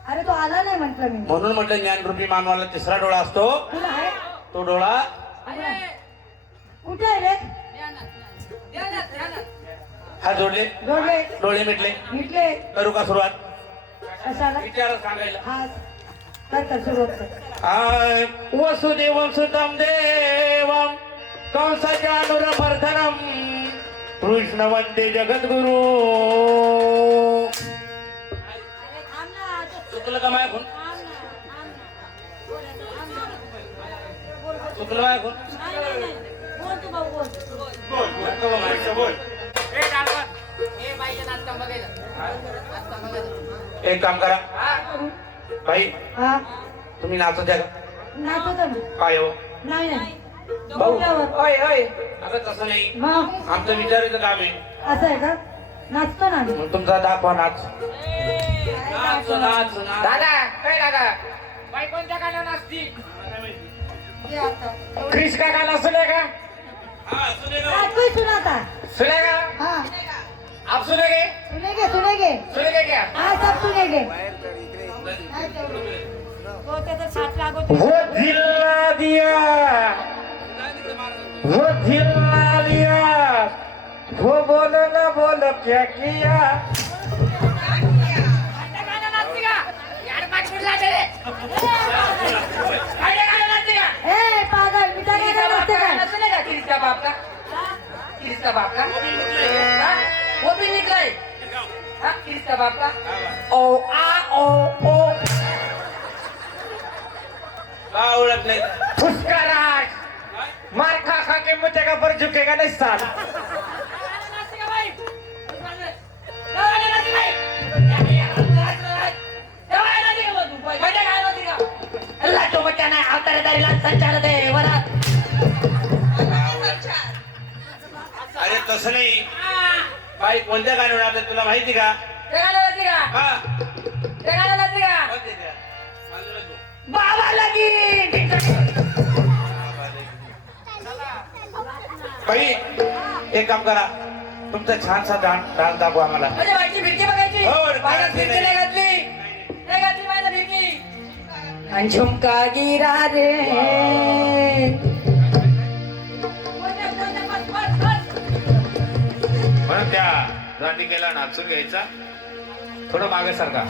अरे तो आला नाही म्हंटल मी. म्हणून म्हटलं ज्ञानरूपी मानवाला तिसरा डोळा असतो. तुला आहे तो डोळा कुठे आहे रे. हात जोडले जोडले. डोळे मिटले. मिटले. करू का सुरुवात? कशाला विचार सांगायला. हा कर सुरुवात कर. आय वसुदेवं सुतं देवं कंसचाणूरमर्दनं कृष्ण वंदे जगद्गुरु. अरे थांब ना. चुकलं का माझ्याकडून? थांब ना. थांब ना. बोल आता, थांब ना. बोल, बोल. चुकलं माझ्याकडून? नाही. बोल तू भाऊ बोल. बोल. एक काम करा भाई, हा तुम्ही नाचत द्या का? नाचतो ना. काय हो नाही भाऊ? डोक्यावर. ओय ओय अगं तसं नाही. मग आमचं विचारायचं काम आहे. असं आहे का. नाचतो ना आम्ही. मग तुमचा दाखवा नाच. नाच नाच नाच. दादा काय दादा बाई कोणत्या गाण्यावर नाचती? ये आता. क्रिश का गाना सुनेगा हा सुनेगा. नाचतोय सुनाता. सुनेगा हाँ आप सुनेगे सुनेगे सुनेगे क्या हाँ सब सुनेगे. तो त्याचा छाट लागतो. वो दिल ना दिया वो दिल ना लिया वो बोलो ना बोलो क्या किया. ए पागल मी काय नसते काय. सुनेगा किसका बाप का किसका बाप का हाँ? वो भी निकला है हाँ? किसका बाप का ओ आ ओ ओ का ओळख नाही? फुसका राज मार खा खा के मुझेगा पर झुकेगा नहीं साल. लाटो बच्चा नाही अवतारदारीला संचार दे वरात. अरे तसं नाही. बाई कोणत्या गाण्यावर नाचत तुला माहिती का? हा कोणते त्या? बाजूला तू. बाबा लगी बाई एक काम करा, तुमचा छानसा डान्स दाखवा आम्हाला. हो, झुमका गिरा रे म्हणून त्या राधिकेला नाचून घ्यायचा. थोडं मागे सारखा.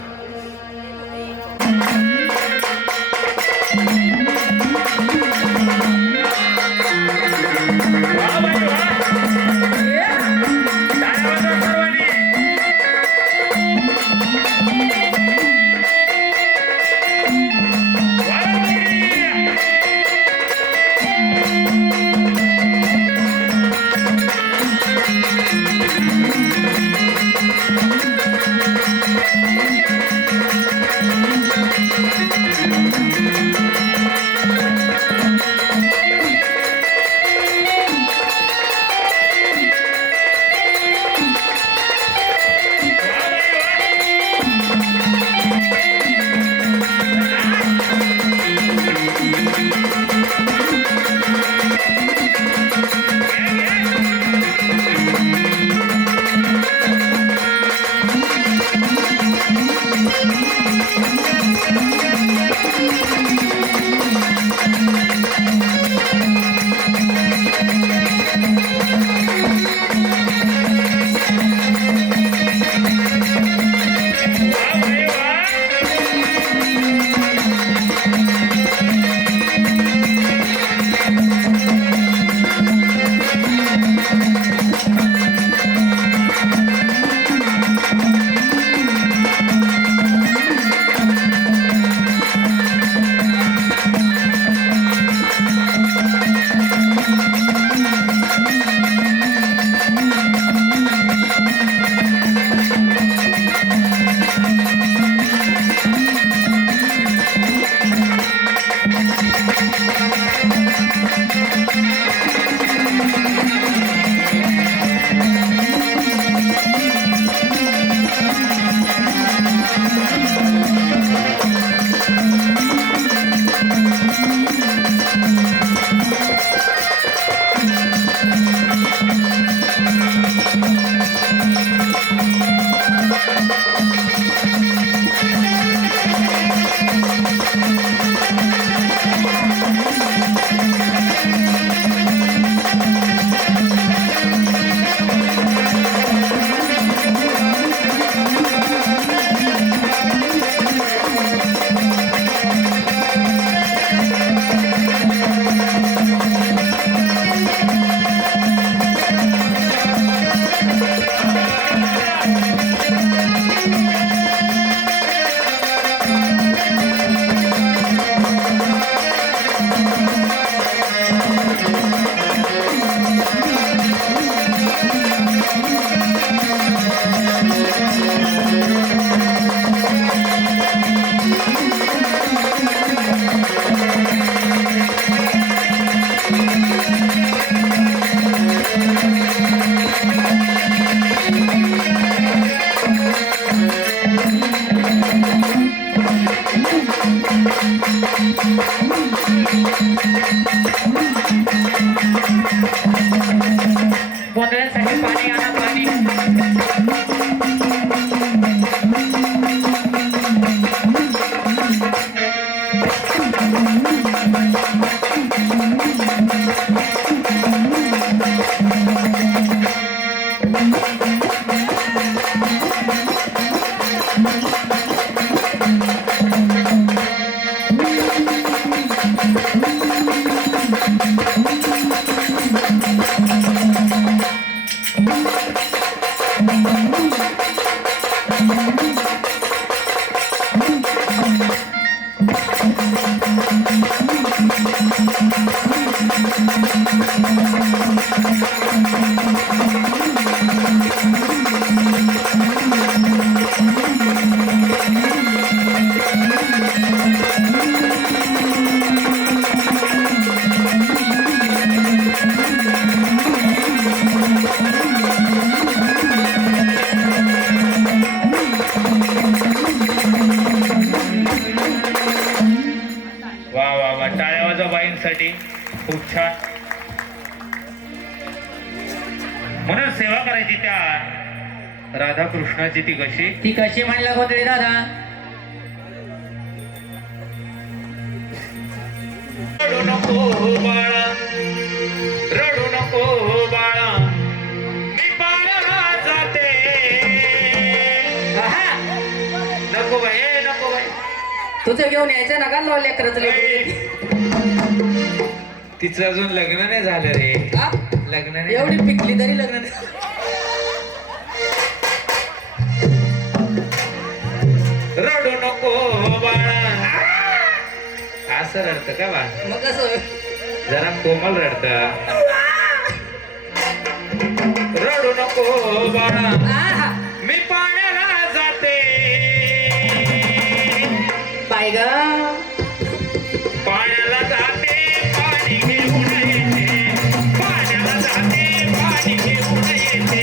वा वा वा, टाळ्या वाजवा बाईंसाठी. खूप छान. म्हणून सेवा करायची त्या राधाकृष्णाची. ती कशी म्हणला होते दादा? रडू नको बाळा, रडू नको बाळा, मी पाण्याला जाते. नको बाई, नको बाई. तुझं घेऊन यायचं ना का लेकरच तिचं अजून लग्न नाही झालं रे. लग्न नाही. एवढी पिकली तरी लग्न नाही. रडू नको बाळा. असं रडतं का बा? मग कसं? जरा कोमल रडत. रडू नको बाळा, मी पाण्याला जाते. बाय ग, पाण्याला जाते, पाणी घेऊन येते. पाण्याला जाते, पाणी घेऊन येते.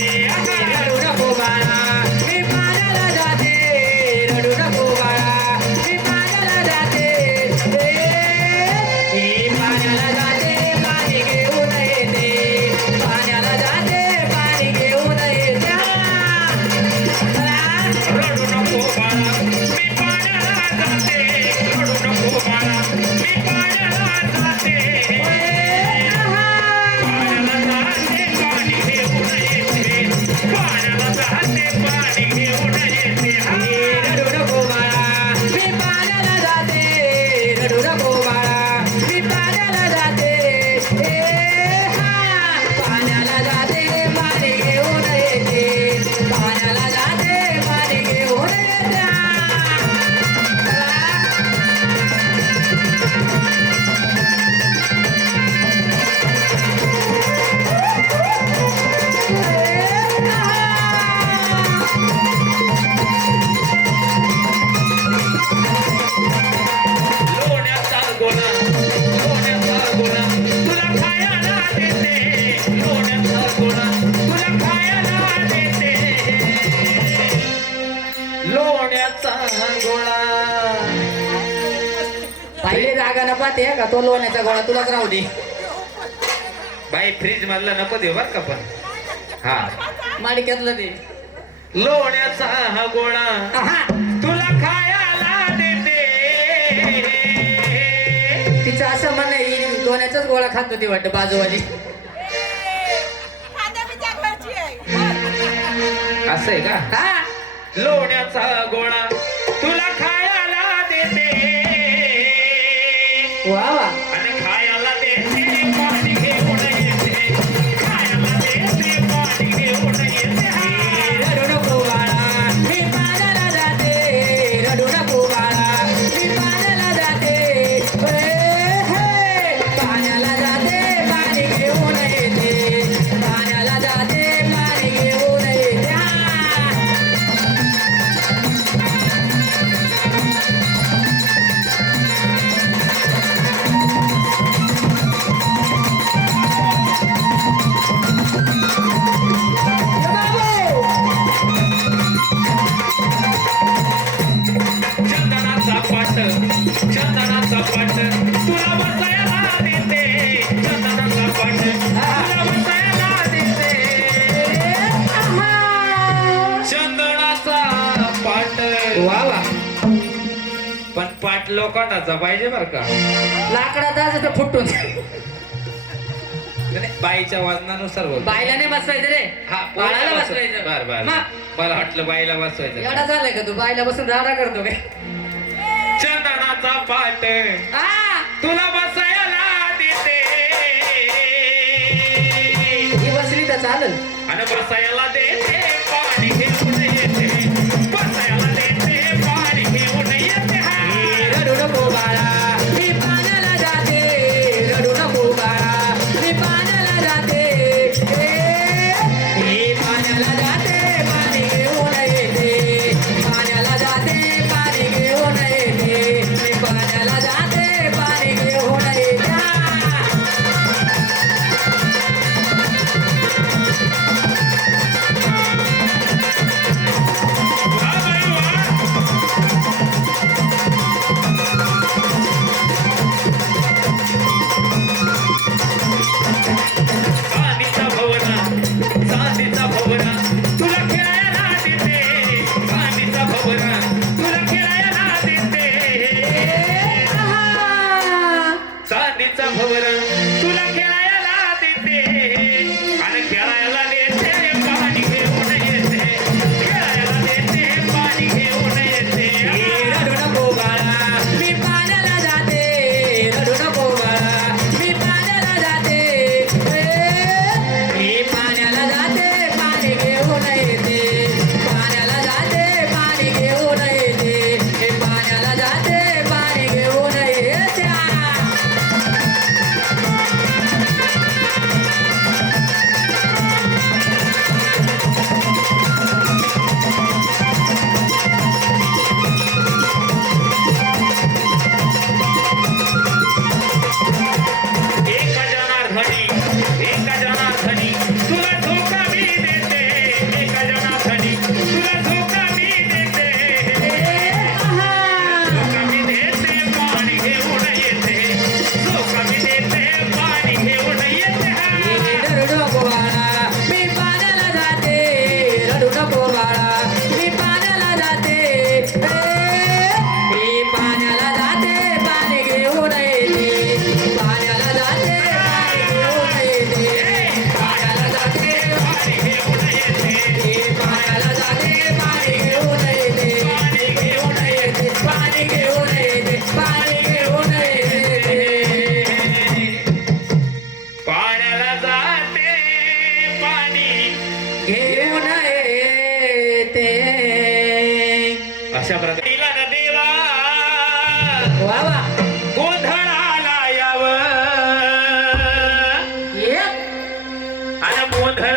रडू नको बाळा, मी पाण्याला जाते. रडू नको बाळा, मी पाण्याला जाते. मी पाण्याला जाते, पाणी घेऊन येते. पाण्याला जाते, पाणी घेऊन येते. रडू नको बाळा, मी पाण्याला जाते. रडू नको बाळा, मी पाण्याला जाते. पाण्याला जाते, पाणी घेऊन येते. पाण्याला जाते, पाणी घेऊन येते. रडू नको बाळा, मी पाण्याला जाते. रडू नको बाळा, मी पाण्याला जाते. पाण्याला जाते, पाणी घेऊन येते. पाण्याला जाते, पाणी घेऊन येते. लोण्याचा गोळा, लोण्याचा गोळा, तुला खायला देते. लोण्याचा गोळा, तुला खायला देते. लोण्याचा गोळा. पहिले जागा न पाहते का तो लोण्याचा गोळा तुलाच राहू दे. बाई फ्रीज मधला नको देऊ बर का पण. हा, माडिक्यातलं ते. लोण्याचा हा गोळा आहा, तुला खायला देते. तिचं असं म्हण आहे, लोण्याचाच गोळा खात होती वाटतं बाजूवाली. असं आहे का? हा, लोण्याचा गोळा तुला खायला देते. वा वा. आणि खायला देते, पाणी घेऊन येते. खायला देते, पाणी घेऊन येते. रडू नको बाळा, मी पाण्याला जाते. रडू नको बाळा, मी पाण्याला जाते. पाण्याला जाते, पाणी घेऊन येते. पाण्याला जाते, पाणी घेऊन येते. चंदनाचा पाट, चंदनाचा पाट तुला बसायला देते. चंदनाचा पाट तुला बसायला देते. चंदनाचा पाट. वा वा. पण पाट लोखंडाचा पाहिजे बर का. लाकडाचा असं फुटून. नाही, बाईच्या वजनानुसार बोल. बायला नाही बसवायचं रे हा बाळाला बर बसवायचं बर मग मला वाटलं बाईला बसवायचं. एवढा झालाय का तू बायला बसून राडा करतो काय चंदनाचा पाट आ, तुला बसायला देते ही बसली तर चालेल आणि बसायला देते पाणी घेऊन येते बसायला देते पाणी घेऊन येते रडू नको बाळा मी पाण्याला जाते रडू नको बाळा मी पाण्याला जाते मी पाण्याला जाते पाणी घेऊन येते पाण्याला जाते पाणी घेऊन येते मी पाण्याला जाते पाणी घेऊन येते चांदीचा भवरा तुला खेळायला देते चांदीचा भवरा तुला खेळायला देते चांदीचा भवरा तुला खेळायला देते आणि खेळायला देते पाणी घेऊन येते खेळायला देते पाणी घेऊन येते रडू नको बाळा मी पाण्याला जाते रडू नको बाळा मी पाण्याला जाते मी पाण्याला जाते पाणी घेऊन येते पाण्याला जाते पाणी घेऊन येते मी पाण्याला जाते पाणी घेऊन येते एका जनार्दनी तुला धोका मी देते एका जनार्दनी तुला धोका मी देते धोका मी देते पाणी घेऊन येते धोका मी देते पाणी घेऊन येते रडू नको बाळा मी पाण्याला जाते रडू नको बाळा मी पाण्याला जाते मी पाण्याला जाते पाणी घेऊन येते पाण्याला जाते पाणी घेऊन येते पाण्याला जाते पाणी घेऊन येते मी पाण्याला जाते पाणी घेऊन येते पाणी घेऊन येते पाणी घेऊन येते पाणी घेऊन येते पाण्याला जाते पाणी घेऊन येते अशा प्रकारे देवा वा वा गोंधळाला यावं ये आणि गोंधळ